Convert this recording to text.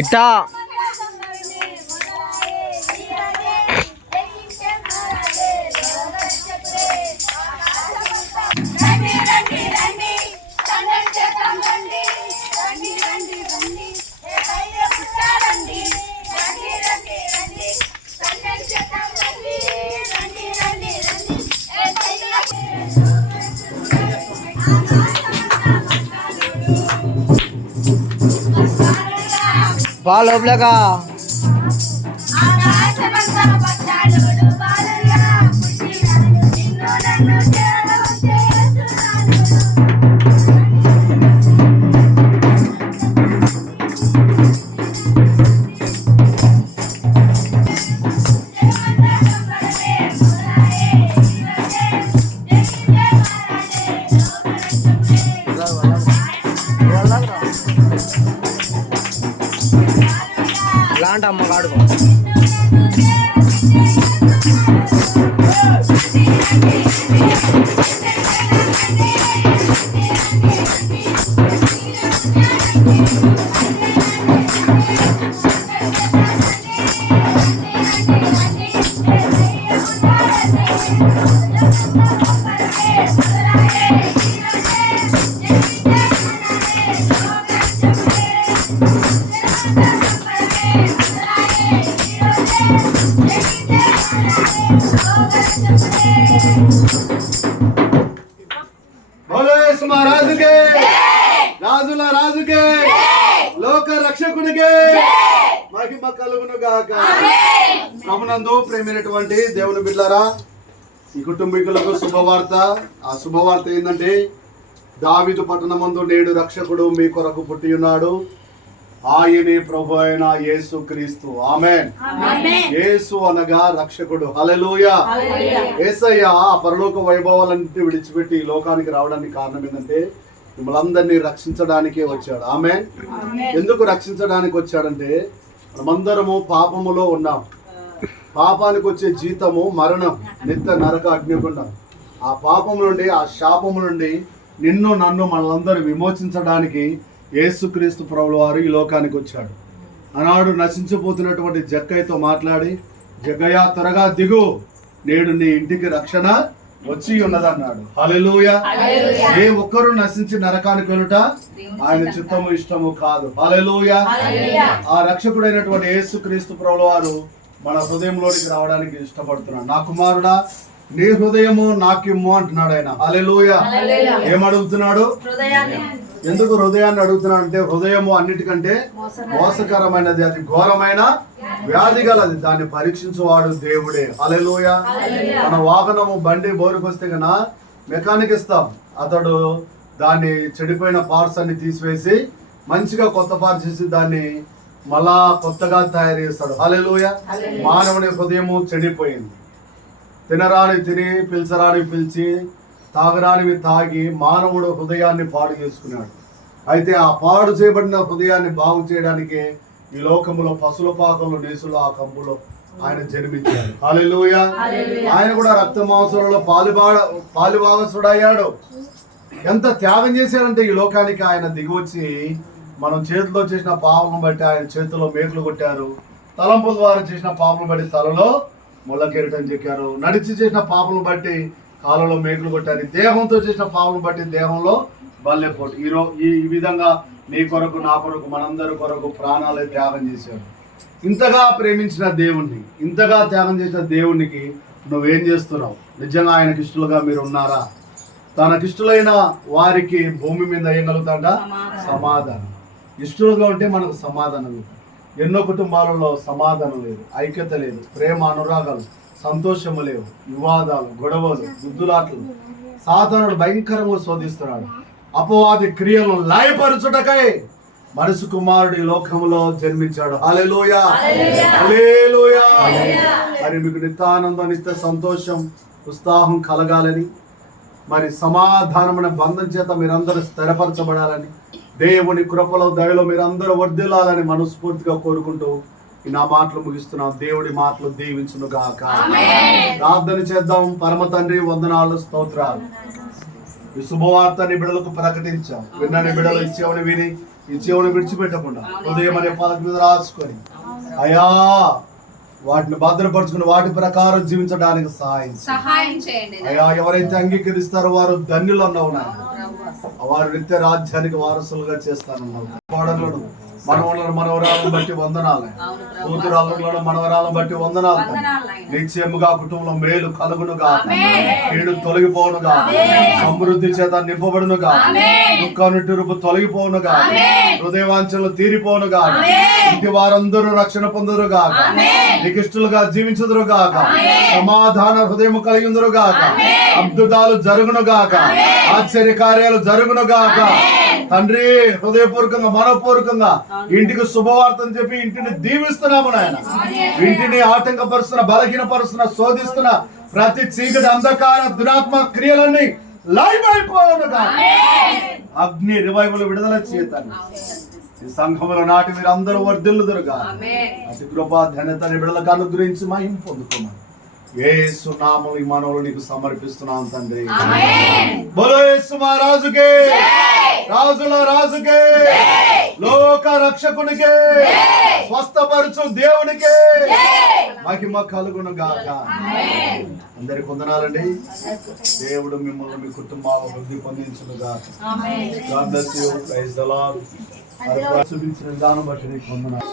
ఇట్టా లోపలగా ఇలాంటి అమ్మగాడు రాజుకే రాజుల రాజుకే లోక రక్షకుడికే మహిమ కలుగును గాక. ప్రభునందు ప్రేమైనటువంటి దేవుని బిడ్డలారా, ఈ కుటుంబీకులకు శుభవార్త. ఆ శుభవార్త ఏంటంటే, దావీదు పట్టణమందు నేడు రక్షకుడు మీ కొరకు పుట్టి ఉన్నాడు. ఆయనే ప్రభు అయిన యేసు క్రీస్తు. ఆమేన్. యేసు అనగా రక్షకుడు. హల్లెలూయా. యేసయ్య ఆ పరలోక వైభవాలన్నింటినీ విడిచిపెట్టి ఈ లోకానికి రావడానికి కారణం ఏంటంటే, మిమ్మల్ని అందరినీ రక్షించడానికే వచ్చాడు. ఆమేన్. ఎందుకు రక్షించడానికి వచ్చాడంటే, మనమందరము పాపములో ఉన్నాం. పాపానికి వచ్చే జీతము మరణం, నిత్య నరక అగ్నిగుండం. ఆ పాపము నుండి, ఆ శాపము నుండి నిన్ను నన్ను మనలందరూ విమోచించడానికి యేసుక్రీస్తు ప్రభుల వారు ఈ లోకానికి వచ్చాడు. ఆనాడు నశించిపోతున్నటువంటి జక్కయ్యతో మాట్లాడి, జగ్గయ్య త్వరగా దిగు, నేడు నీ ఇంటికి రక్షణ వచ్చి ఉన్నదన్నాడు. హల్లెలూయా. ఏ ఒక్కరు నశించి నరకానికి వెళ్ళుట ఆయన చిత్తము ఇష్టము కాదు. హల్లెలూయా. ఆ రక్షకుడైనటువంటి యేసుక్రీస్తు ప్రభుల వారు మన హృదయంలోనికి రావడానికి ఇష్టపడుతున్నాడు. నా కుమారుడా, నీ హృదయము నాకిమ్ము అంటున్నాడు ఆయన. హల్లెలూయా. ఏమడుగుతున్నాడు? ఎందుకు హృదయాన్ని అడుగుతున్నాడు అంటే, హృదయము అన్నిటికంటే మోసకరమైనది, అది ఘోరమైన వ్యాధి గలది, దాన్ని పరీక్షించువాడు దేవుడే. హల్లెలూయా. మన వాహనము బండి బోరుకొస్తే కన్నా మెకానిక్ ఇస్తాం, అతడు దాన్ని చెడిపోయిన పార్ట్స్ అన్ని తీసివేసి మంచిగా కొత్త పార్ట్స్ చేసి దాన్ని మళ్ళా కొత్తగా తయారు చేస్తాడు. హల్లెలూయా. మానవుని హృదయము చెడిపోయింది. తినరాని తిని, పిలిచరాని పిలిచి, తాగరానివి తాగి మానవుడు హృదయాన్ని పాడు చేసుకున్నాడు. అయితే ఆ పాడు చేయబడిన హృదయాన్ని బాగు చేయడానికి ఈ లోకములో పశుల పాకంలో నేసులో ఆ కంపులో ఆయన జన్మించాడు. హల్లెలూయా. ఆయన కూడా రక్త మాంసంలో పాలిభాగస్తుడయ్యాడు. ఎంత త్యాగం చేశాడంటే ఈ లోకానికి ఆయన దిగివచ్చి, మనం చేతిలో చేసిన పాపం బట్టి ఆయన చేతిలో మేకులు కొట్టారు, తలంపుల ద్వారా చేసిన పాపం బట్టి తలలో ముళ్ళ కిరీటం చెక్కారు, నడిచి చేసిన పాపం బట్టి కాళ్ళలో మేకులు కొట్టారు, దేహంతో చేసిన పాపం బట్టి దేహంలో బల్లెపోటు. ఈ విధంగా నీ కొరకు, నా కొరకు, మనందరి కొరకు ప్రాణాలే త్యాగం చేశాడు. ఇంతగా ప్రేమించిన దేవుణ్ణి, ఇంతగా త్యాగం చేసిన దేవునికి నువ్వేం చేస్తున్నావు? నిజంగా ఆయనకి ఇష్టలుగా మీరు ఉన్నారా? తనకిష్టలైన వారికి భూమి మీద ఏం కలుగుతాడ? సమాధానం. ఇష్టలుగా ఉంటే మనకు సమాధానం లేదు. ఎన్నో కుటుంబాలలో సమాధానం లేదు, ఐక్యత లేదు, ప్రేమ అనురాగాలు, సంతోషము లేవు, వివాదాలు, గొడవలు, గుద్దులాట్లు. సాతానుడు భయంకరంగా శోధిస్తున్నాడు. అపవాది క్రియలను లయపరచుటకై మనిషి కుమారుడు ఈ లోకములో జన్మించాడు. హల్లెలూయా. హల్లెలూయా. మరి మీకు నిత్యానందం, నిత్య సంతోషం, ఉత్సాహం కలగాలని, మరి సమాధానమైన బంధం చేత మీరందరూ స్థిరపరచబడాలని, దేవుని కృపలో దయలో మీరందరూ వర్ధిల్లాలని మనస్ఫూర్తిగా కోరుకుంటూ నా మాటలు ముగిస్తున్నాం. దేవుడి మాటలు దీవించును గాక. ప్రార్థన చేద్దాం. పరమ తండ్రి, వందనాలు, స్తోత్రాలు. ఈ శుభవార్తని బిడ్డలకు ప్రకటించాం. విన్నని బిడ్డలు ఇచ్చేవని విని ఈ జీవనం విడిచిపెట్టకుండా హృదయం అనే పలక మీద రాసుకొని అయా వాటిని భద్రపరుచుకుని వాటి ప్రకారం జీవించడానికి సహాయం చేయండి అయ్యా. ఎవరైతే అంగీకరిస్తారో వారు ధన్యులు అన్నావు నాయన. వారు నిత్య రాజ్యానికి వారసులుగా చేస్తానన్నావు. కోడలను మనవలను మనవరాలను బట్టి వందనాలు, కూతురాలను మనవరాలను బట్టి వందనాలు. నిశ్చయముగా కుటుంబంలో మేలు కలుగునుగా, కీడు తొలగిపోనుగా, సమృద్ధి చేత నింపబడునుగా, దుఃఖానుటిరుపు తొలగిపోనుగా, హృదయవాంఛలు తీరిపోనుగా, ఇంటి వారందరూ రక్షణ పొందురుగా, నికిష్టులుగా జీవించుదురుగాక, సమాధాన హృదయం కలిగిందురుగాక, అద్భుతాలు జరుగునుగాక, ఆశ్చర్య కార్యాలు జరుగునుగాక. తండ్రి హృదయపూర్వకంగా మనపూర్వకంగా ఇంటికి శుభవార్తను చెప్పి ఇంటిని దీవిస్తున్నాము నాయన. ఇంటిని ఆటంకపరుస్తున్న, బలహీనపరుస్తున్న, శోధిస్తున్న ప్రతి చీకటి అంధకార దురాత్మ క్రియలన్నీ లైవ్ అయిపోవునుగా. అగ్ని రివైవల్ విడుదల చేతాను. ఈ సంఘములో నాటి మీరు అందరూ వర్ధిల్లుదురుగా. అతి కృపా ధన్యత బిడ్డలకు అనుగ్రహించి మహిమ పొందుకున్నాను. యేసు నామములో ఈ మనవులు నీకు సమర్పిస్తున్నాం తండ్రి. బోలో యేసు మహారాజుకే, రాజుల రాజుకే, లోక రక్షకునికే, స్వస్థపరచు దేవునికే మహిమ కలుగును గాక. అందరికి వందనాలండి. దేవుడు మిమ్మల్ని మీ కుటుంబాల వృద్ధి పొందించును గాక. God bless you. Praise the Lord. చూపించిన దాన్ని బట్టి నీకు వందనాలు.